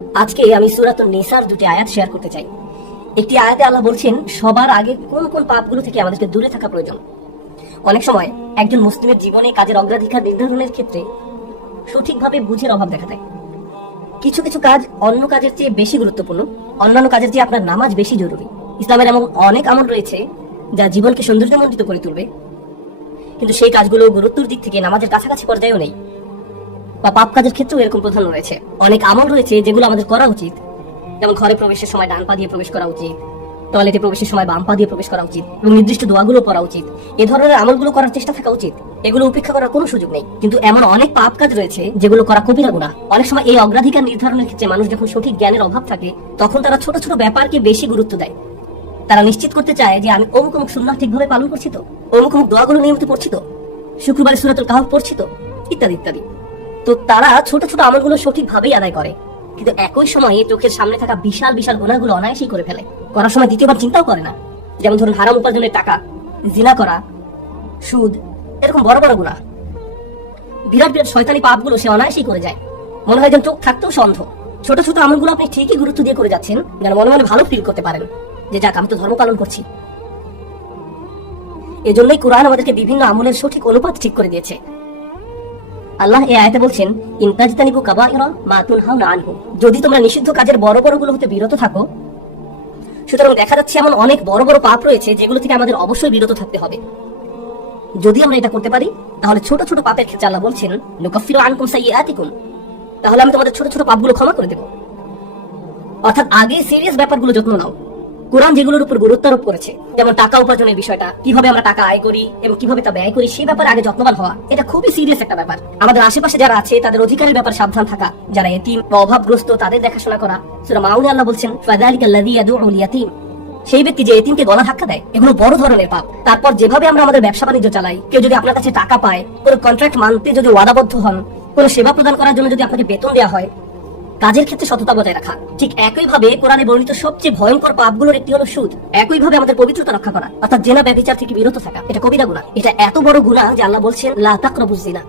আজকে আমি সূরাতুন নিসার দুটি আয়াত শেয়ার করতে চাই। একটি আয়াতে আল্লাহ বলছেন সবার আগে কোন কোন পাপগুলো থেকে আমাদেরকে দূরে থাকা প্রয়োজন। অনেক সময় একজন মুসলিমের জীবনে কাজের অগ্রাধিকার নির্ধারণের ক্ষেত্রে সঠিকভাবে বুঝের অভাব দেখা দেয়। কিছু কিছু কাজ অন্য কাজের চেয়ে বেশি গুরুত্বপূর্ণ, অন্যান্য কাজের চেয়ে আপনার নামাজ বেশি জরুরি। ইসলামের এমন অনেক আমল রয়েছে যা জীবনকে সৌন্দর্যমণ্ডিত করে তুলবে, কিন্তু সেই কাজগুলো গুরুত্বের দিক থেকে নামাজের কাছাকাছি পর্যায়েও নেই, বা পাপ কাজের ক্ষেত্রেও এরকম প্রধান রয়েছে। অনেক আমল রয়েছে যেগুলো আমাদের করা উচিত, যেমন ঘরে প্রবেশের সময় ডান পা দিয়ে প্রবেশ করা উচিত, টয়লেটে প্রবেশের সময় বাম পা দিয়ে প্রবেশ করা উচিত, এবং নির্দিষ্ট দোয়াগুলো পড়া উচিত। এ ধরনের আমলগুলো করার চেষ্টা থাকা উচিত, এগুলো উপেক্ষা করার কোনো সুযোগ নেই। কিন্তু এমন অনেক পাপ কাজ রয়েছে যেগুলো করা কবিরা গুনাহ। অনেক সময় এই অগ্রাধিকার নির্ধারণের ক্ষেত্রে মানুষ যখন সঠিক জ্ঞানের অভাব থাকে, তখন তারা ছোট ছোট ব্যাপারকে বেশি গুরুত্ব দেয়। তারা নিশ্চিত করতে চায় যে আমি অমুক অমুক সুন্নাহ ঠিকভাবে পালন করছি তো, অমুক অমুক দোয়াগুলো নিয়মিত পড়ছি তো, শুক্রবারে সূরাতুল কাহফ পড়ছি তো, ইত্যাদি ইত্যাদি। তো তারা ছোট ছোট আমলগুলো সঠিকভাবেই আদায় করে, কিন্তু একই সময়ে চোখের সামনে থাকা বিশাল বিশাল গুনাহগুলো অনায়াসেই করে ফেলে। করার সময় দ্বিতীয়বার চিন্তাও করে না। যেমন ধরুন হারাম উপার্জনের টাকা, জিনা করা, সুদ, এরকম বড় বড় গুনাহ, বিরাট বিরাট শয়তানি পাপগুলো সে অনায়াসেই করে যায়। মনে হয় যেন চোখ থাকতেও সে অন্ধ। ছোট ছোট আমলগুলো আপনি ঠিকই গুরুত্ব দিয়ে করে যাচ্ছেন, যেন মনে মনে ভালো ফিল করতে পারেন যে যাক, আমি তো ধর্ম পালন করছি। এজন্যই কোরআন আমাদেরকে বিভিন্ন আমলের সঠিক অনুপাত ঠিক করে দিয়েছে। আল্লাহ এই আয়াতে বলছেন, ইনতাজতানিবু কাবাইরা মা তুনহাউনা আনহু, যদি তোমরা নিষিদ্ধ কাজের বড় বড় গুলো হতে বিরত থাকো। সুতরাং দেখা যাচ্ছে এমন অনেক বড় বড় পাপ রয়েছে যেগুলো থেকে আমাদের অবশ্যই বিরত থাকতে হবে। যদি আমরা এটা করতে পারি, তাহলে ছোট ছোট পাপের ক্ষেত্রে আল্লাহ বলছেন নুকাফিরু আনকুম সাইয়্যাতিকুম, তাহলে আমি তোমাদের ছোট ছোট পাপগুলো ক্ষমা করে দেব। অর্থাৎ আগে সিরিয়াস ব্যাপারগুলো যত্ন নাও। কোরআন যেগুলোর উপর গুরুত্ব আরোপ করেছে, যেমন টাকা উপার্জনের বিষয়টা, কিভাবে আমরা টাকা আয় করি এবং কিভাবে তা ব্যয় করি, সেই ব্যাপারে আগে যত্নবান হওয়া, এটা খুবই সিরিয়াস একটা ব্যাপার। আমাদের আশেপাশে যারা আছে তাদের অধিকারের ব্যাপারে সাবধান থাকা, যারা এতিম বা অভাবগ্রস্ত তাদের দেখাশোনা করা। সূরা মাউনে আল্লাহ বলছেন ফাযালিকাল্লাযী ইয়াদউল ইয়াতীম, সেই ব্যক্তি যে এতিমকে গলা ধাক্কা দেয়, এগুলো বড় ধরনের পাপ। তারপর যেভাবে আমরা আমাদের ব্যবসা বাণিজ্য চালাই, কেউ যদি আপনার কাছে টাকা পায়, কোনো কন্ট্রাক্ট মানতে যদি ওয়াদাবদ্ধ হন, কোনো সেবা প্রদান করার জন্য যদি আপনাকে বেতন দেওয়া হয়, কাজের ক্ষেত্রে সততা বজায় রাখা। ঠিক একইভাবে কোরআনে বর্ণিত সবচেয়ে ভয়ঙ্কর পাপগুলোর একটি হলো সুদ। একইভাবে আমাদের পবিত্রতা রক্ষা করা, অর্থাৎ জেনা ব্যভিচার থেকে বিরত থাকা, এটা কবিরা গুনাহ। এটা এত বড় গুনাহ যে আল্লাহ বলছেন লা তাকরাবুজ জিনা,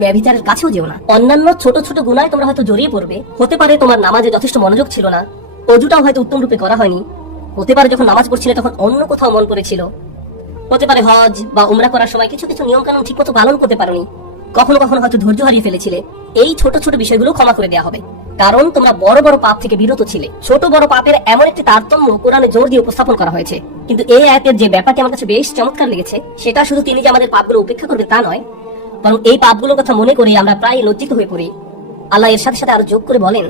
ব্যভিচারের কাছেও যেও না। অন্যান্য ছোট ছোট গুনাহে তোমরা হয়তো জড়িয়ে পড়বে। হতে পারে তোমার নামাজে যথেষ্ট মনোযোগ ছিল না, অজুটাও হয়তো উত্তম রূপে করা হয়নি। হতে পারে যখন নামাজ পড়ছিলে তখন অন্য কোথাও মন পড়েছিল। হতে পারে হজ বা উমরা করার সময় কিছু কিছু নিয়ম কানুন ঠিকমতো পালন করতে পারোনি। কখনো কখনো হয়তো ধৈর্য হারিয়ে ফেলেছিলে। এই ছোট ছোট বিষয়গুলো ক্ষমা করে দেওয়া হবে, কারণ তোমরা বড় বড় পাপ থেকে বিরত ছিলে। ছোট বড় পাপের এমন একটি তারতম্য কোরআনে জোর দিয়ে উপস্থাপন করা হয়েছে। কিন্তু এই আয়াতের যে ব্যাপারটি আমার কাছে বেশ চমৎকার লেগেছে, সেটা শুধু তিনি যে আমাদের পাপগুলো উপেক্ষা করবে তা নয়, বরং এই পাপগুলোর কথা মনে করে আমরা প্রায় লজ্জিত হয়ে পড়ি। আল্লাহ এর সাথে সাথে আরো যোগ করে বলেন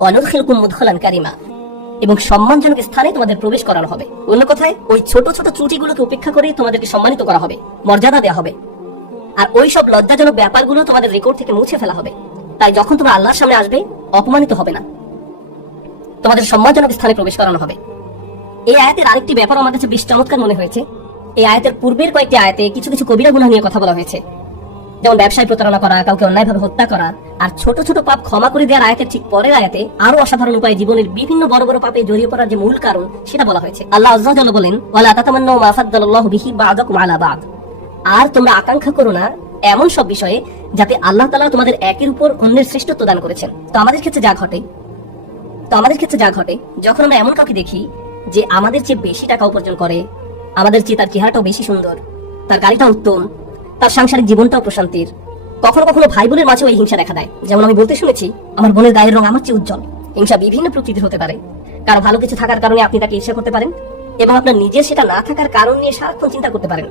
ওয়ানুদখিলকুম মুদখালান কারিমা, এবং সম্মানজনক স্থানে তোমাদের প্রবেশ করানো হবে। অন্য কথায় ওই ছোট ছোট ত্রুটিগুলোকে উপেক্ষা করে তোমাদেরকে সম্মানিত করা হবে, মর্যাদা দেওয়া হবে, আর ওই সব লজ্জাজনক ব্যাপারগুলো তোমাদের রেকর্ড থেকে মুছে ফেলা হবে। তাই যখন তোমরা আল্লাহর সামনে আসবে, অপমানিত হবে না, তোমাদের সম্মানজনক স্থানে প্রবেশ করানো হবে। এই আয়াতের আরেকটি ব্যাপার আমার কাছে বেশ চমৎকার মনে হয়েছে। এই আয়াতের পূর্বের কয়েকটি আয়াতে কিছু কিছু কবিরা গুনাহ নিয়ে কথা বলা হয়েছে, যেমন ব্যবসায় প্রতারণা করা, কাউকে অন্যায়ভাবে হত্যা করা। আর ছোট ছোট পাপ ক্ষমা করে দেওয়ার আয়াতের ঠিক পরের আয়াতে আরো অসাধারণ উপায়ে জীবনের বিভিন্ন বড় বড় পাপে জড়িয়ে পড়ার যে মূল কারণ, সেটা বলা হয়েছে। আল্লাহ আযজা ওয়া জাল্লা বলেন ওয়ালা তাতামান্নাউ মা ফাদ্দালাল্লাহু বিহি বা'দাকুম আলা বা'দ, আর তোমরা আকাঙ্ক্ষা করো না এমন সব বিষয়ে যাতে আল্লাহ তাআলা তোমাদের একের উপর অন্যের শ্রেষ্ঠত্ব দান করেছেন। তো আমাদের ক্ষেত্রে যা ঘটে যখন আমরা এমন কাউকে দেখি যে আমাদের চেয়ে বেশি টাকা উপার্জন করে, আমাদের চেয়ে তার চেহারাটাও বেশি সুন্দর, তার গাড়িটা উত্তম, তার সাংসারিক জীবনটাও প্রশান্তির, কখনো কখনো ভাই বোনের মাঝে ওই হিংসা দেখা দেয়। যেমন আমি বলতে শুনেছি, আমার বোনের গায়ের রং আমার চেয়ে উজ্জ্বল। হিংসা বিভিন্ন প্রকৃতির হতে পারে। কারো ভালো কিছু থাকার কারণে আপনি তাকে ঈর্ষা করতে পারেন, এবং আপনার নিজের সেটা না থাকার কারণ নিয়ে সারাক্ষণ চিন্তা করতে পারেন।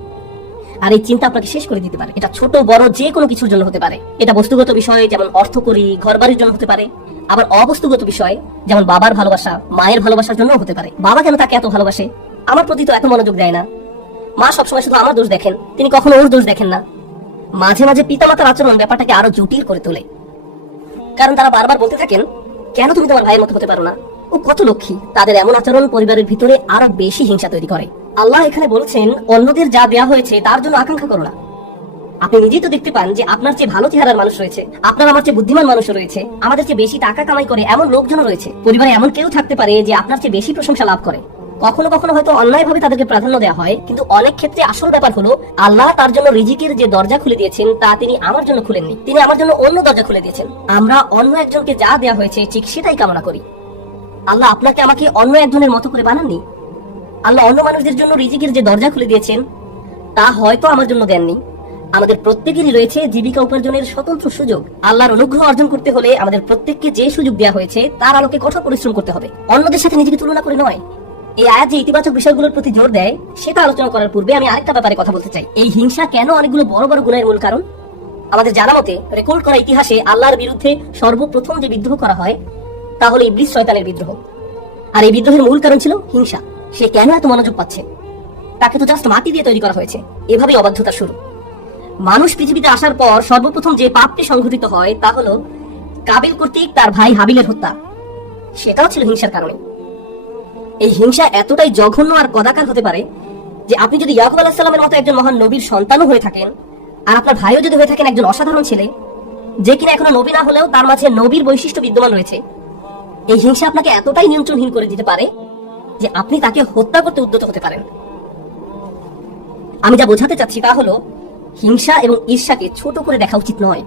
আর এই চিন্তা আপনাকে শেষ করে দিতে পারে। এটা ছোট বড় যে কোনো কিছুর জন্য হতে পারে। এটা বস্তুগত বিষয়, যেমন অর্থ করি, ঘর বাড়ির জন্য হতে পারে। আবার অবস্তুগত বিষয়, যেমন বাবার ভালোবাসা, মায়ের ভালোবাসার জন্য হতে পারে। বাবা কেন তাকে এত ভালোবাসে, আমার প্রতি তো এত মনোযোগ দেয় না। মা সবসময় শুধু আমার দোষ দেখেন, তিনি কখনো ওর দোষ দেখেন না। মাঝে মাঝে পিতামাতার আচরণ ব্যাপারটাকে আরো জটিল করে তোলে, কারণ তারা বারবার বলতে থাকেন কেন তুমি তোমার ভাইয়ের মতো হতে পারো না, ও কত লক্ষ্মী। তাদের এমন আচরণ পরিবারের ভিতরে আরো বেশি হিংসা তৈরি করে। আল্লাহ এখানে বলছেন অন্যদের যা দেয়া হয়েছে তার জন্য আকাঙ্ক্ষা করো না। আপনি নিজেই তো দেখতে পান যে আপনার চেয়ে ভালো চেহারার মানুষ রয়েছে, আপনার আমার চেয়ে বুদ্ধিমান মানুষ রয়েছে, আমাদের চেয়ে বেশি টাকা কামাই করে এমন লোকজন রয়েছে। পরিবারে এমন কেউ থাকতে পারে যে আপনার চেয়ে বেশি প্রশংসা লাভ করে। কখনো কখনো হয়তো অন্যায়ভাবে তাদেরকে প্রাধান্য দেওয়া হয়, কিন্তু অনেক ক্ষেত্রে আসল ব্যাপার হলো আল্লাহ তার জন্য রিজিকের যে দরজা খুলে দিয়েছেন তা তিনি আমার জন্য খুলেননি, তিনি আমার জন্য অন্য দরজা খুলে দিয়েছেন। আমরা অন্য একজনকে যা দেওয়া হয়েছে ঠিক সেটাই কামনা করি। আল্লাহ আপনাকে আমাকে অন্য একজনের মতো করে বানাননি। আল্লাহ অন্য মানুষদের জন্য রিজিকের যে দরজা খুলে দিয়েছেন তা হয়তো আমার জন্য দেননি। আমাদের প্রত্যেকেরই রয়েছে জীবিকা উপার্জনের স্বতন্ত্র সুযোগ। আল্লাহর অনুগ্রহ অর্জন করতে হলে আমাদের প্রত্যেককে যে সুযোগ দেওয়া হয়েছে তার আলোকে কঠোর পরিশ্রম করতে হবে, অন্যদের সাথে নিজেকে তুলনা করে নয়। এই আয়াত যে ইতিবাচক বিষয়গুলোর প্রতি জোর দেয় সেটা আলোচনা করার পূর্বে আমি আরেকটা ব্যাপারে কথা বলতে চাই। এই হিংসা কেন অনেকগুলো বড় বড় গুনাহের মূল কারণ? আমাদের জানা মতে রেকর্ড করা ইতিহাসে আল্লাহর বিরুদ্ধে সর্বপ্রথম যে বিদ্রোহ করা হয় তা হলো ইবলিস শয়তানের বিদ্রোহ। আর এই বিদ্রোহের মূল কারণ ছিল হিংসা। সে কেন এত মনোযোগ পাচ্ছে? তাকে তো জাস্ট মাটি দিয়ে তৈরি করা হয়েছে। এভাবেই অবাধ্যতা শুরু। মানুষ পৃথিবীতে আসার পর সর্বপ্রথম যে পাপটি সংঘটিত হয় তা হলো কাবিল কর্তৃক তার ভাই হাবিলের হত্যা। সেটাও ছিল হিংসার কারণে। এই হিংসা এতটাই জঘন্য আর কদাকার হতে পারে যে আপনি যদি ইয়াকুব আলাইহিস সালামের মতো একজন মহান নবীর সন্তানও হয়ে থাকেন, আর আপনার ভাইও যদি হয়ে থাকেন একজন অসাধারণ ছেলে, যে কিনা এখনো নবী না হলেও তার মাঝে নবীর বৈশিষ্ট্য বিদ্যমান রয়েছে, এই হিংসা আপনাকে এতটাই নিয়ন্ত্রণহীন করে দিতে পারে যে আপনি তাকে হত্যা করতে উদ্যত হতে পারেন। আমি যা বোঝাতে চাচ্ছি তা হলো হিংসা এবং ঈর্ষাকে ছোট করে দেখা উচিত নয়।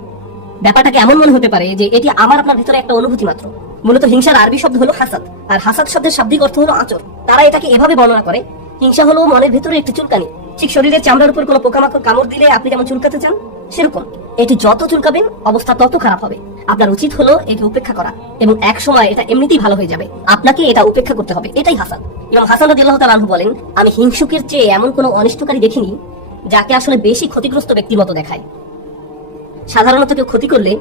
ব্যাপারটাকে এমন মনে হতে পারে যে এটি আমার আপনার ভিতরে একটা অনুভূতি মাত্র। মূলত হিংসার আরবি শব্দ হলো হাসাদ, আর হাসাদ শব্দের শাব্দিক অর্থ হলো আঁচড়। তারা এটাকে এভাবে বর্ণনা করে, হিংসা হলো মনের ভেতরে একটি চুলকানি। ঠিক শরীরের চামড়ার উপর কোনো পোকামাকড় কামড় দিলে আপনি যেমন চুলকাতে চান, সেরকম এটি যত চুলকাবেন অবস্থা তত খারাপ হবে। আপনার উচিত হলো একে উপেক্ষা করা, এবং এক সময় এটা এমনিতেই ভালো হয়ে যাবে। আপনাকে এটা উপেক্ষা করতে হবে, এটাই হাসাদ। এবং হাসান রাদিয়াল্লাহু তাআলা আনহু বলেন, আমি হিংসুকের চেয়ে এমন কোনো অনিষ্টকারী দেখিনি যাকে আসলে বেশি ক্ষতিগ্রস্ত ব্যক্তির মতো দেখায়। সাধারণত কেউ ক্ষতি করলে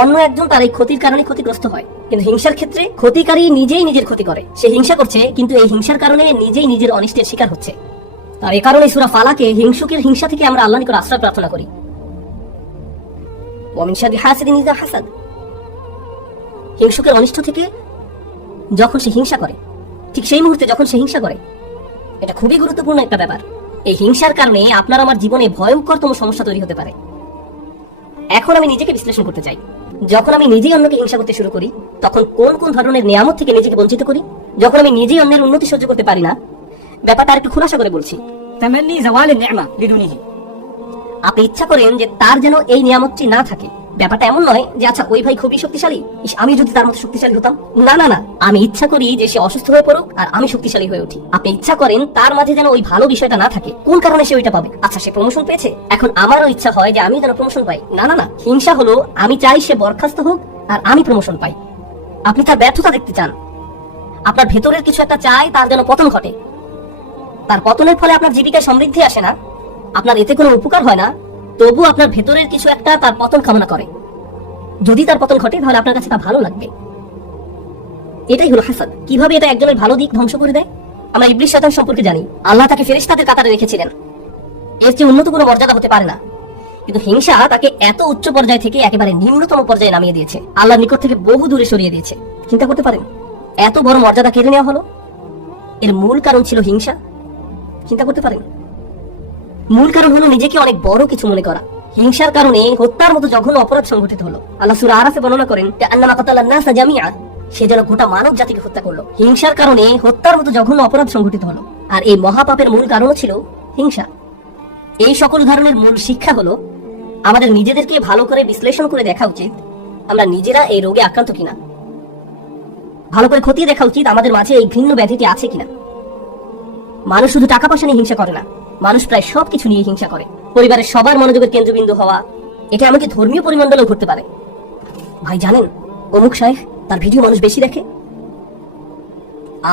অন্য একজন তার এই ক্ষতির কারণে ক্ষতিগ্রস্ত হয়, কিন্তু হিংসার ক্ষেত্রে ক্ষতিকারী নিজেই নিজের ক্ষতি করে। সে হিংসা করছে কিন্তু এই হিংসার কারণে নিজেই নিজের অনিষ্টের শিকার হচ্ছে। আর এ কারণে সূরা ফালাকে হিংসুকের হিংসা থেকে আমরা আল্লাহর নিকট আশ্রয় প্রার্থনা করি। ওয়া মিন শাররি হাসিদিন ইযা হাসাদ। হিংসুকের অনিষ্ট থেকে যখন সে হিংসা করে, ঠিক সেই মুহূর্তে যখন সে হিংসা করে, এটা খুবই গুরুত্বপূর্ণ একটা ব্যাপার। এই হিংসার কারণে আপনার আমার জীবনে ভয়ঙ্করতম সমস্যা তৈরি হতে পারে। এখন আমি নিজেকে বিশ্লেষণ করতে চাই। যখন আমি নিজেই অন্যকে হিংসা করতে শুরু করি, তখন কোন কোন ধরনের নিয়ামত থেকে নিজেকে বঞ্চিত করি? যখন আমি নিজেই অন্যের উন্নতি সহ্য করতে পারি না, ব্যাপারটা আর একটু খোলাসা করে বলছি। তামান্নি জাওয়ালিন নি'মা লিদুনিহি। আপনি ইচ্ছা করেন যে তার যেন এই নিয়ামতটি না থাকে। ব্যাপারটা এমন নয় যে আচ্ছা ওই ভাই খুবই শক্তিশালী, আমি যদি তার মতো শক্তিশালী হতাম। না না না, আমি ইচ্ছা করি যে সে অসুস্থ হয়ে পড়ুক আর আমি শক্তিশালী হয়ে উঠি। আপনি ইচ্ছা করেন তার মাঝে যেন ওই ভালো বিষয়টা না থাকে। কোন কারণে সে ওইটা পাবে? আচ্ছা সে প্রমোশন পেয়েছে, এখন আমারও ইচ্ছা হয় যে আমি যেন প্রমোশন পাই। না না না, হিংসা হলো আমি চাই সে বরখাস্ত হোক আর আমি প্রমোশন পাই। আপনি তার ব্যর্থতা দেখতে চান, আপনার ভেতরের কিছু একটা চাই তার যেন পতন ঘটে। তার পতনের ফলে আপনার জীবিকায় সমৃদ্ধি আসে না, আপনার এতে কোনো উপকার হয় না, তবু আপনার ভেতরের কিছু একটা তার পতন কামনা করে। যদি তার পতন ঘটে তাহলে আপনার কাছে তা ভালো লাগবে। এটাই হলো হাসাদ। কিভাবে এটা একজনের ভালো দিক ধ্বংস করে দেয়? আমরা ইবলিস শয়তান সম্পর্কে জানি, আল্লাহ তাকে ফেরেশতাদের কাতারে রেখেছিলেন। এর চেয়ে উন্নত কোনো মর্যাদা হতে পারে না, কিন্তু হিংসা তাকে এত উচ্চ পর্যায় থেকে একেবারে নিম্নতম পর্যায়ে নামিয়ে দিয়েছে, আল্লাহর নিকট থেকে বহু দূরে সরিয়ে দিয়েছে। চিন্তা করতে পারেন, এত বড় মর্যাদা কেড়ে নেওয়া হলো। এর মূল কারণ ছিল হিংসা। চিন্তা করতে পারেন, মূল কারণ হলো নিজেকে অনেক বড় কিছু মনে করা। হিংসার কারণে হত্যার মতো জঘন্য অপরাধ সংঘটিত হলো। আল্লাহ সূরা আরাফে বর্ণনা করেন, আন্নামা কাতালান নাসা জামিআ, সে যেন গোটা মানব জাতিকে হত্যা করলো। হিংসার কারণে হত্যার মতো জঘন্য অপরাধ সংঘটিত হলো। আর এই মহাপাপের মূল কারণও ছিল হিংসা। এই সকল ধরনের মূল শিক্ষা হলো আমাদের নিজেদেরকে ভালো করে বিশ্লেষণ করে দেখা উচিত আমরা নিজেরা এই রোগে আক্রান্ত কিনা। ভালো করে খতিয়ে দেখা উচিত আমাদের মাঝে এই ঘৃণ্য ব্যাধিটি আছে কিনা। মানুষ শুধু টাকা পয়সা নিয়ে হিংসা করে না, মানুষ প্রায় সবকিছু নিয়ে হিংসা করে। পরিবারের সবার মনোযোগের কেন্দ্রবিন্দু হওয়া, এটা এমনকি ধর্মীয় পরিমণ্ডলেও ঘটতে পারে। ভাই জানেন, অমুক শাইখ, তার ভিডিও মানুষ বেশি দেখে।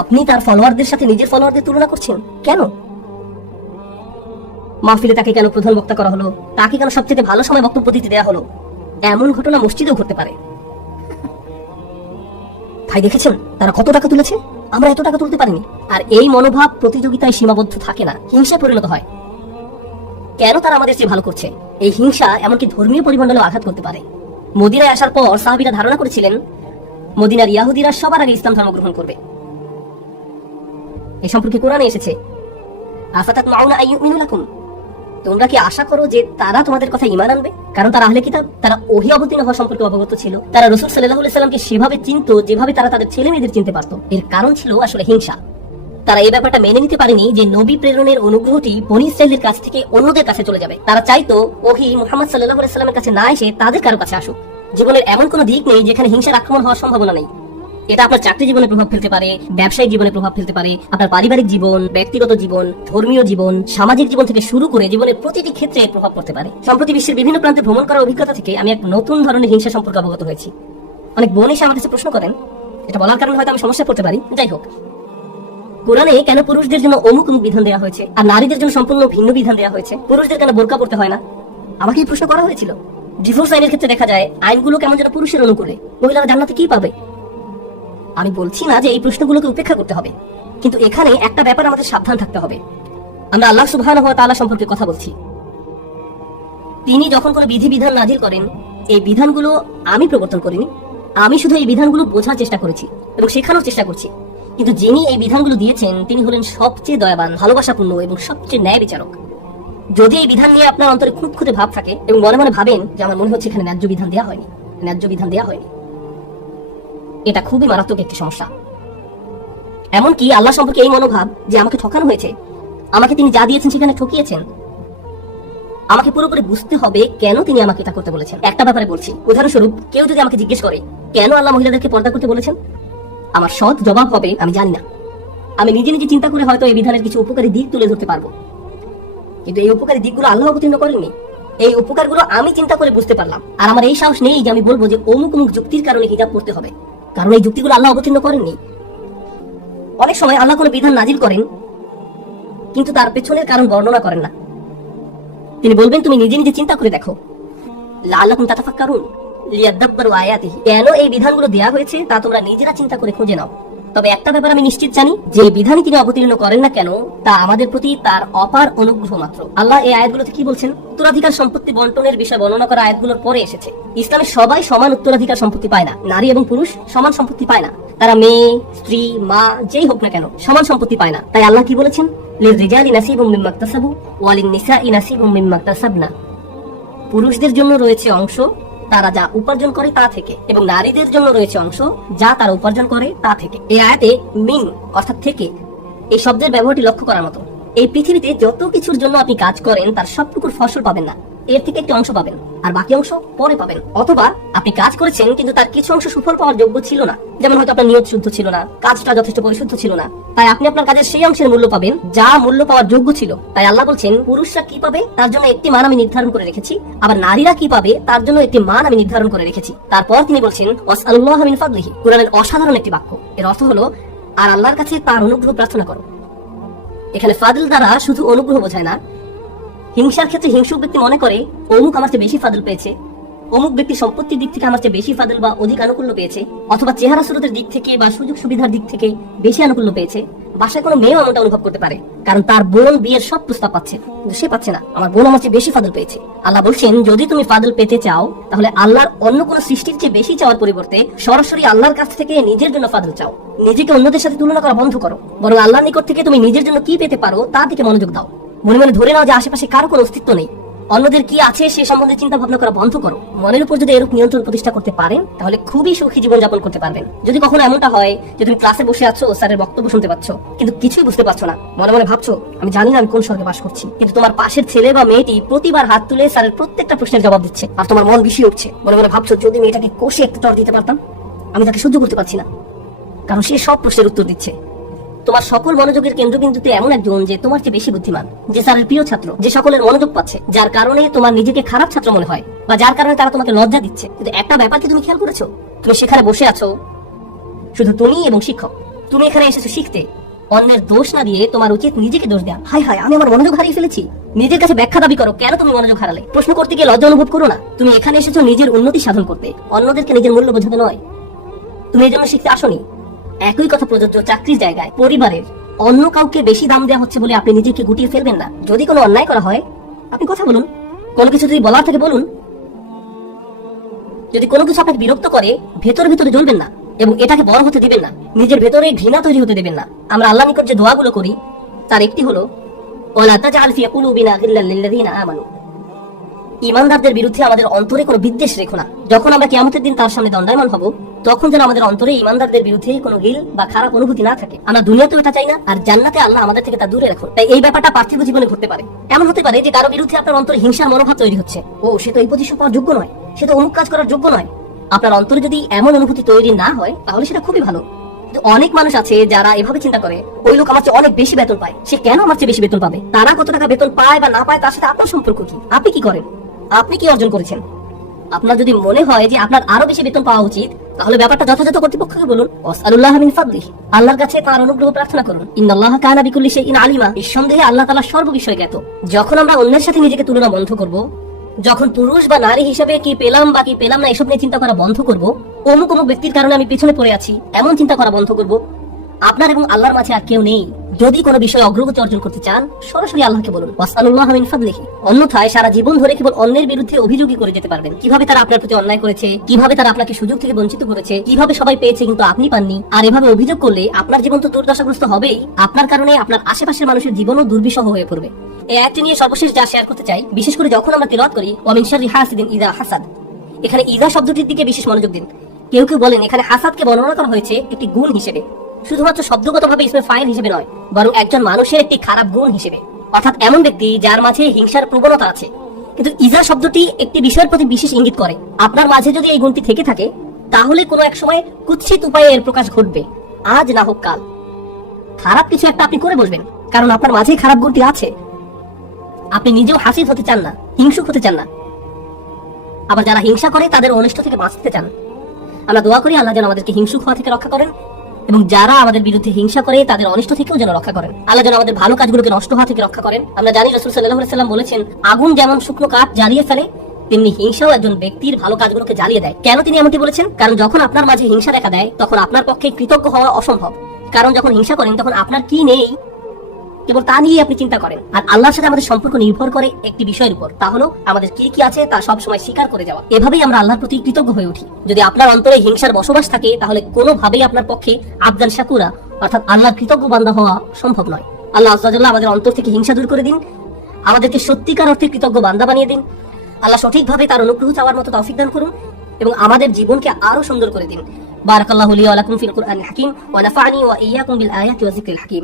আপনি তার ফলোয়ারদের সাথে নিজের ফলোয়ারদের তুলনা করছেন কেন? মাহফিলে তাকে কেন প্রধান বক্তা করা হলো? তাকে কেন সবচেয়ে ভালো সময় বক্তব্য দিতে দেওয়া হলো? এমন ঘটনা মসজিদেও ঘটতে পারে। ভাই দেখেছেন তারা কত টাকা তুলেছে, আমরা এত টাকা তুলতে পারিনি। আর এই মনোভাব প্রতিযোগিতায় সীমাবদ্ধ থাকে না, হিংসায় পরিণত হয়। কেন তারা আমাদের চেয়ে ভালো করছে? এই হিংসা এমনকি ধর্মীয় পরিমণ্ডলেও আঘাত করতে পারে। মদিনায় আসার পর সাহাবীরা ধারণা করেছিলেন মদিনার ইহুদিরা সবার আগে ইসলাম ধর্ম গ্রহণ করবে। এই সম্পর্কে কোরআনে এসেছে, আফাতাতমাউনা আইয়ুমিনু লাকুম, তোমরা কি আশা করো যে তারা তোমাদের কথা ঈমান আনবে? কারণ তারা আহলে কিতাব, তারা ওহী অবতীর্ণ হওয়া সম্পর্কে অবগত ছিল। তারা রাসূল সাল্লাল্লাহু আলাইহি সাল্লামকে সেভাবে চিনতো যেভাবে তারা তাদের ছেলে মেয়েদের চিনতে পারত। এর কারণ ছিল আসলে হিংসা। তারা এই ব্যাপারটা মেনে নিতে পারেনি যে নবী প্রেরণের অনুগ্রহটি বনী ইসরাইলের কাছ থেকে অন্যদের কাছে চলে যাবে। তারা চাইতো ওহী মুহাম্মদ সাল্লাল্লাহু আলাইহি সাল্লামের কাছে না এসে তাদের কারো কাছে আসুক। জীবনের এমন কোনো দিক নেই যেখানে হিংসার আক্রমণ হওয়ার সম্ভাবনা নেই। এটা আপনার চাকরি জীবনে প্রভাব ফেলতে পারে, ব্যবসায়িক জীবনে প্রভাব ফেলতে পারে, আপনার পারিবারিক জীবন, ব্যক্তিগত জীবন, ধর্মীয় জীবন, সামাজিক জীবন থেকে শুরু করে জীবনের প্রতিটি ক্ষেত্রে এর প্রভাব পড়তে পারে। সম্প্রতি বিশ্বের বিভিন্ন প্রান্তে ভ্রমণ করার অভিজ্ঞতা থেকে আমি এক নতুন ধরনের হিংসা সম্পর্কে অবগত হয়েছি। অনেক বোন এসে আমার কাছে প্রশ্ন করেন, এটা বলার কারণে হয়তো আমি সমস্যা পড়তে পারি, যাই হোক, কোরআনে কেন পুরুষদের জন্য অমুক অমুক বিধান দেওয়া হয়েছে আর নারীদের জন্য সম্পূর্ণ ভিন্ন বিধান দেওয়া হয়েছে? পুরুষদের কেন বোরকা পড়তে হয় না? আমাকে এই প্রশ্ন করা হয়েছিল। ডিভোর্স আইনের ক্ষেত্রে দেখা যায় আইনগুলো কেমন যেন পুরুষের অনুকূলে, মহিলারা জান্নাতে কি পাবে? আমি বলছি না যে এই প্রশ্নগুলোকে উপেক্ষা করতে হবে, কিন্তু এখানে একটা ব্যাপার আমাদের সাবধান থাকতে হবে। আমরা আল্লাহ সুবহানাহু ওয়া তাআলা সম্পর্কে কথা বলছি। তিনি যখন কোনো বিধিবিধান নাজিল করেন, এই বিধানগুলো আমি প্রবর্তন করিনি, আমি শুধু এই বিধানগুলো বোঝার চেষ্টা করেছি এবং শেখানোর চেষ্টা করছি। কিন্তু যিনি এই বিধানগুলো দিয়েছেন তিনি হলেন সবচেয়ে দয়াবান, ভালোবাসাপূর্ণ এবং সবচেয়ে ন্যায় বিচারক। যদি এই বিধান নিয়ে আপনার অন্তরে খুঁতখুঁতে ভাব থাকে এবং মনে মনে ভাবেন যে আমার মনে হচ্ছে এখানে ন্যায্য বিধান দেওয়া হয়নি, এটা খুবই মারাত্মক একটি সমস্যা। এমনকি আল্লাহ সম্পর্কে এই মনোভাব যে আমাকে ঠকানো হয়েছে, আমাকে তিনি যা দিয়েছেন সেখানে ঠকিয়েছেন, আমাকে পুরোপুরি বুঝতে হবে কেন তিনি আমাকে এটা করতে বলেছেন। একটা ব্যাপারে বলছি, উদাহরণস্বরূপ কেউ যদি আমাকে জিজ্ঞেস করে কেন আল্লাহ মহিলাদেরকে পর্দা করতে বলেছেন, আমার সৎ জবাব হবে আমি জানি না। আমি নিজে নিজে চিন্তা করে হয়তো এই বিধানের কিছু উপকারী দিক তুলে ধরতে পারবো, কিন্তু এই উপকারী দিকগুলো আল্লাহ অবতীর্ণ করেননি। এই উপকারগুলো আমি চিন্তা করে বুঝতে পারলাম, আর আমার এই সাহস নেই যে আমি বলবো যে অমুক অমুক যুক্তির কারণে হিজাব পড়তে হবে, কারণ এই যুক্তিগুলো আল্লাহ অবতীর্ণ করেননি। অনেক সময় আল্লাহ কোনো বিধান নাজিল করেন কিন্তু তার পেছনের কারণ বর্ণনা করেন না। তিনি বলবেন তুমি নিজে নিজে চিন্তা করে দেখো, লাআল্লাকুম তাতাফাক্কারুন লিয়াদাব্বারু আয়াতিহি, কেন এই বিধানগুলো দেয়া হয়েছে তা তোমরা নিজেরা চিন্তা করে খুঁজে নাও। তবে একটা ব্যাপার আমি নিশ্চিত জানি, যে বিধানই তিনি অবতীর্ণ করেন না কেন তা আমাদের প্রতি তার অপার অনুগ্রহ মাত্র। আল্লাহ এই আয়াতগুলোতে কি বলছেন? উত্তরাধিকার সম্পত্তি বন্টনের বিষয় বর্ণনা করা আয়াতগুলোর পরে এসেছে। ইসলামে সবাই সমান উত্তরাধিকার সম্পত্তি পায় না, নারী এবং পুরুষ সমান সম্পত্তি পায় না, তারা মেয়ে, স্ত্রী, মা যেই হোক না কেন সমান সম্পত্তি পায় না। তাই আল্লাহ কি বলেছেন? লিররিজালি নাসিবুম মিম্মা ইকতাসাবু ওয়া লিন-নিসাই নাসিবুম মিম্মা ইকতাসাবনা, পুরুষদের জন্য রয়েছে অংশ তারা যা উপার্জন করে তা থেকে, এবং নারীদের জন্য রয়েছে অংশ যা তারা উপার্জন করে তা থেকে। এই আয়াতে মিন অর্থাৎ থেকে এই শব্দের ব্যবহারটি লক্ষ্য করার মতো। এই পৃথিবীতে যত কিছুর জন্য আপনি কাজ করেন তার সবটুকুর ফসল পাবেন না, এর থেকে একটি অংশ পাবেন আর বাকি অংশ পরে পাবেন। অথবা আপনি কাজ করেছেন কিন্তু তার কিছু অংশ সুফল পাওয়ার যোগ্য ছিল না, যেমন হয়তো আপনার নিয়ত শুদ্ধ ছিল না, কাজটা যথেষ্ট পরিশুদ্ধ ছিল না, তাই আপনি আপনার কাজের সেই অংশের মূল্য পাবেন যা মূল্য পাওয়ার যোগ্য ছিল। তাই আল্লাহ বলছেন পুরুষরা কি পাবে তার জন্য একটি মান আমি নির্ধারণ করে রেখেছি, আবার নারীরা কি পাবে তার জন্য একটি মান আমি নির্ধারণ করে রেখেছি। তারপর তিনি বলছেন ওয়াসআলুল্লাহ মিন ফাদলিহি, কুরআনের অসাধারণ একটি বাক্য। এর অর্থ হলো আর আল্লাহর কাছে তার অনুগ্রহ প্রার্থনা করো। এখানে ফাদল দ্বারা শুধু অনুগ্রহ বোঝায় না। হিংসার ক্ষেত্রে হিংসুক ব্যক্তি মনে করে অমুক আমার চেয়ে বেশি ফাদল পেয়েছে, অমুক ব্যক্তি সম্পত্তির দিক থেকে আমার চেয়ে বেশি ফাদল বা অধিক আনুকূল্য পেয়েছে, অথবা চেহারা সুরতের দিক থেকে বা সুযোগ সুবিধার দিক থেকে বেশি আনুকূল্য পেয়েছে। বাসায় কোনো মেয়েও এমনটা অনুভব করতে পারে, কারণ তার বোন বিয়ের সব প্রস্তাব পাচ্ছে কিন্তু সে পাচ্ছে না, আমার বোন আমার চেয়ে বেশি ফাদল পেয়েছে। আল্লাহ বলছেন যদি তুমি ফাদল পেতে চাও তাহলে আল্লাহর অন্য কোনো সৃষ্টির চেয়ে বেশি চাওয়ার পরিবর্তে সরাসরি আল্লাহর কাছ থেকে নিজের জন্য ফাদল চাও। নিজেকে অন্যদের সাথে তুলনা করা বন্ধ করো, বরং আল্লাহর নিকট থেকে তুমি নিজের জন্য কি পেতে পারো তা দিকে মনোযোগ দাও। মনে মনে ধরে নাও যে আশেপাশে কারো কোনো অস্তিত্ব নেই, অন্যদের কি আছে সে সম্বন্ধে চিন্তা ভাবনা করা বন্ধ করো। মনের উপর যদি এরূপ নিয়ন্ত্রণ প্রতিষ্ঠা করতে পারেন তাহলে খুবই সুখী জীবন যাপন করতে পারবেন। যদি কখনো এমনটা হয় যে তুমি ক্লাসে বসে আছো, স্যারের বক্তব্য শুনতে পাচ্ছ কিন্তু কিছুই বুঝতে পারছো না, মনে মনে ভাবছো আমি জানি না আমি কোন স্বর্গে বাস করছি, কিন্তু তোমার পাশের ছেলে বা মেয়েটি প্রতিবার হাত তুলে স্যারের প্রত্যেকটা প্রশ্নের জবাব দিচ্ছে আর তোমার মন বিষিয়ে উঠছে। মনে মনে ভাবছো যদি মেয়েটাকে কষে একটা চড় দিতে পারতাম, আমি তাকে সহ্য করতে পারছি না কারণ সে সব প্রশ্নের উত্তর দিচ্ছে। তোমার সকল মনোযোগের কেন্দ্রবিন্দুতে এমন একজন যে তোমার চেয়ে বেশি বুদ্ধিমান, যে স্যারের প্রিয় ছাত্র, যে সকলের মনোযোগ পাচ্ছে, যার কারণে তোমার নিজেকে খারাপ ছাত্র মনে হয় বা যার কারণে তারা তোমাকে লজ্জা দিচ্ছে। কিন্তু একটা ব্যাপার কি তুমি খেয়াল করেছো? তুমি সেখানে বসে আছো শুধু তুমি এবং শিক্ষক। তুমি এখানে এসেছো শিখতে, অন্যের দোষ না দিয়ে তোমার উচিত নিজেকে দোষ দেওয়া। হায় হায় আমি আমার মনোযোগ হারিয়ে ফেলেছি। নিজের কাছে ব্যাখ্যা দাবি করো কেন তুমি মনোযোগ হারালে। প্রশ্ন করতে গিয়ে লজ্জা অনুভব করো না। তুমি এখানে এসেছো নিজের উন্নতি সাধন করতে, অন্যদেরকে নিজের মূল্য বোঝাতে নয়। তুমি এই জন্য শিখতে আসোনি। একই কথা প্রযোজ্য চাকরির জায়গায়, পরিবারের। অন্য কাউকে বেশি দাম দেওয়া হচ্ছে বলে আপনি নিজেকে গুটিয়ে ফেলবেন না। যদি কোনো অন্যায় করা হয় আপনি কথা বলুন, কোনো কিছু যদি বলার থেকে বলুন। যদি কোনো কিছু আপনাকে বিরক্ত করে ভেতরে ভেতরে জ্বলবেন না এবং এটাকে বড় হতে দিবেন না, নিজের ভেতরে ঘৃণা তৈরি হতে দেবেন না। আমরা আল্লাহর নিকট যে দোয়াগুলো করি তার একটি হলো ওয়ালা তাজআল ফি কুলুবিনা গিল্লাল লিল্লাযিনা আমানু, ঈমানদারদের বিরুদ্ধে আমাদের অন্তরে কোনো বিদ্বেষ রেখো না। যখন আমরা কিয়ামতের দিন তার সামনে দণ্ডায়মান হব তখন যেন আমাদের অন্তরে ইমানদারদের বিরুদ্ধে কোনো গিল বা খারাপ অনুভূতি না থাকে। আমরা দুনিয়াতেও এটা চাই না, আর জান্নাতে আল্লাহ আমাদের থেকে তা দূরে রাখুন। তাই এই ব্যাপারটা পার্থিব জীবনে ঘটতে পারে। এমন হতে পারে যে কারো বিরুদ্ধে আপনার অন্তরে হিংসার মনোভাব তৈরি হচ্ছে, ও সে তো এই পজিশন পাওয়ার যোগ্য নয়, সে তো অমুক কাজ করার যোগ্য নয়। আপনার অন্তরে যদি এমন অনুভূতি তৈরি না হয় তাহলে সেটা খুবই ভালো। কিন্তু অনেক মানুষ আছে যারা এভাবে চিন্তা করে, ওই লোক আমার চেয়ে অনেক বেশি বেতন পায়, সে কেন আমার চেয়ে বেশি বেতন পাবে? তারা কত টাকা বেতন পায় বা না পায় তার সাথে আপনার সম্পর্ক কি? আপনি কি করেন? আপনি কি অর্জন করেছেন? আপনার যদি মনে হয় যে আপনার আরো বেশি বেতন পাওয়া উচিত, তাহলে ব্যাপারটা যথাযথ কর্তৃপক্ষকে বলুন। ওয়াসআলুল্লাহ মিন ফাদলিহি, আল্লাহর কাছে তার অনুগ্রহ প্রার্থনা করুন। ইন্নাল্লাহা কানা বিকুল্লি শাইইন আলিমা, নিঃসন্দেহে আল্লাহ তাআলা সর্ববিষয়ে জ্ঞাত। যখন আমরা অন্যের সাথে নিজেকে তুলনা বন্ধ করব, যখন পুরুষ বা নারী হিসেবে কি পেলাম বা কি পেলাম না এসব নিয়ে চিন্তা করা বন্ধ করব, অমুক অমুক ব্যক্তির কারণে আমি পেছনে পড়ে আছি এমন চিন্তা করা বন্ধ করব, আপনার এবং আল্লাহর মাঝে আর কেউ নেই। যদি কোনো বিষয়ে অগ্রগতি অর্জন করতে চান, সরাসরি আল্লাহকে বলুন ওয়াসআলুল্লাহ মিন ফাদলিহি। অন্যথায় সারা জীবন ধরে কেবল অন্যের বিরুদ্ধে অভিযোগই করে যেতে পারবেন, কিভাবে তারা আপনার প্রতি অন্যায় করেছে, কিভাবে তারা আপনাকে সুযোগ থেকে বঞ্চিত করেছে, কিভাবে সবাই পেয়েছে কিন্তু আপনি পাননি। আর এভাবে অভিযোগ করলে আপনার জীবন তো দুর্দশাগ্রস্ত হবেই, আপনার কারণে আপনার আশেপাশের মানুষের জীবনও দুর্বিষহ হয়ে পড়বে। এই আয়াতটি নিয়ে সর্বশেষ যা শেয়ার করতে চাই, বিশেষ করে যখন আমরা তিলাওয়াত করি ওয়া মিন শাররি হাসিদিন ইযা হাসাদ, এখানে ইযা শব্দটির দিকে বিশেষ মনোযোগ দিন। কেউ কেউ বলেন এখানে হাসাদকে বর্ণনা করা হয়েছে একটি গুণ হিসেবে, শুধুমাত্র শব্দগতভাবে ইসমে ফাইল হিসেবে নয়, বরং একজন মানুষের একটি খারাপ গুণ হিসেবে, অর্থাৎ এমন ব্যক্তি যার মাঝে হিংসার প্রবণতা আছে। কিন্তু ইজা শব্দটি একটি বিষয়ের প্রতি বিশেষ ইঙ্গিত করে। আপনার মাঝে যদি এই গুণটি থেকে থাকে, তাহলে কোনো এক সময় কুৎসিত উপায়ে এর প্রকাশ ঘটবে, আজ না হোক কাল। খারাপ কিছু একটা আপনি করে বসবেন, কারণ আপনার মাঝে খারাপ গুণটি আছে। আপনি নিজেও হাসিদ হতে চান না, হিংসুক হতে চান না। আবার যারা হিংসা করে তাদের অনিষ্ট থেকে বাঁচতে চান। আমরা দোয়া করি আল্লাহ যেন আমাদেরকে হিংসুক হওয়া থেকে রক্ষা করেন, এবং যারা আমাদের বিরুদ্ধে হিংসা করে তাদের অনিষ্ট থেকেও যেন রক্ষা করেন। আল্লাহ যেন আমাদের ভালো কাজগুলোকে নষ্ট হওয়া থেকে রক্ষা করেন। আমরা জানি রাসূল সাল্লাল্লাহু আলাইহি ওয়াসাল্লাম বলেছেন, আগুন যেমন শুকনো কাঠ জ্বালিয়ে ফেলে, তেমনি হিংসাও একজন ব্যক্তির ভালো কাজগুলোকে জ্বালিয়ে দেয়। কেন তিনি এমনটি বলেছেন? কারণ যখন আপনার মাঝে হিংসা দেখা দেয়, তখন আপনার পক্ষে কৃতজ্ঞ হওয়া অসম্ভব। কারণ যখন হিংসা করেন তখন আপনার কি নেই কেবল তা নিয়ে আপনি চিন্তা করেন। আর আল্লাহর সাথে আমাদের সম্পর্ক নির্ভর করে একটি বিষয়ের উপর, তা হলো আমাদের কি কি আছে তা সব সময় স্বীকার করে যাওয়া। এভাবেই আমরা আল্লাহর প্রতি কৃতজ্ঞ হয়ে উঠি। যদি আপনার অন্তরে হিংসার বসবাস থাকে, তাহলে কোনোভাবেই আপনার পক্ষে আবদান শাকুরা অর্থাৎ আল্লাহর কৃতজ্ঞ বান্দা হওয়া সম্ভব নয়। আল্লাহ আযজা ওয়া জাল্লা আমাদের অন্তর থেকে হিংসা দূর করে দিন, আমাদেরকে সত্যিকার অর্থে কৃতজ্ঞ বান্দা বানিয়ে দিন। আল্লাহ সঠিকভাবে তার অনুগ্রহ চাওয়ার মতো তৌফিক দান করুন এবং আমাদের জীবনকে আরো সুন্দর করে দিন। বারাকাল্লাহু লি ওয়া লাকুম ফিল কুরআনিল হাকীম ওয়া নাফা'নি ওয়া ইয়্যাকুম বিল আয়াতি ওয়া যিকরিল হাকীম।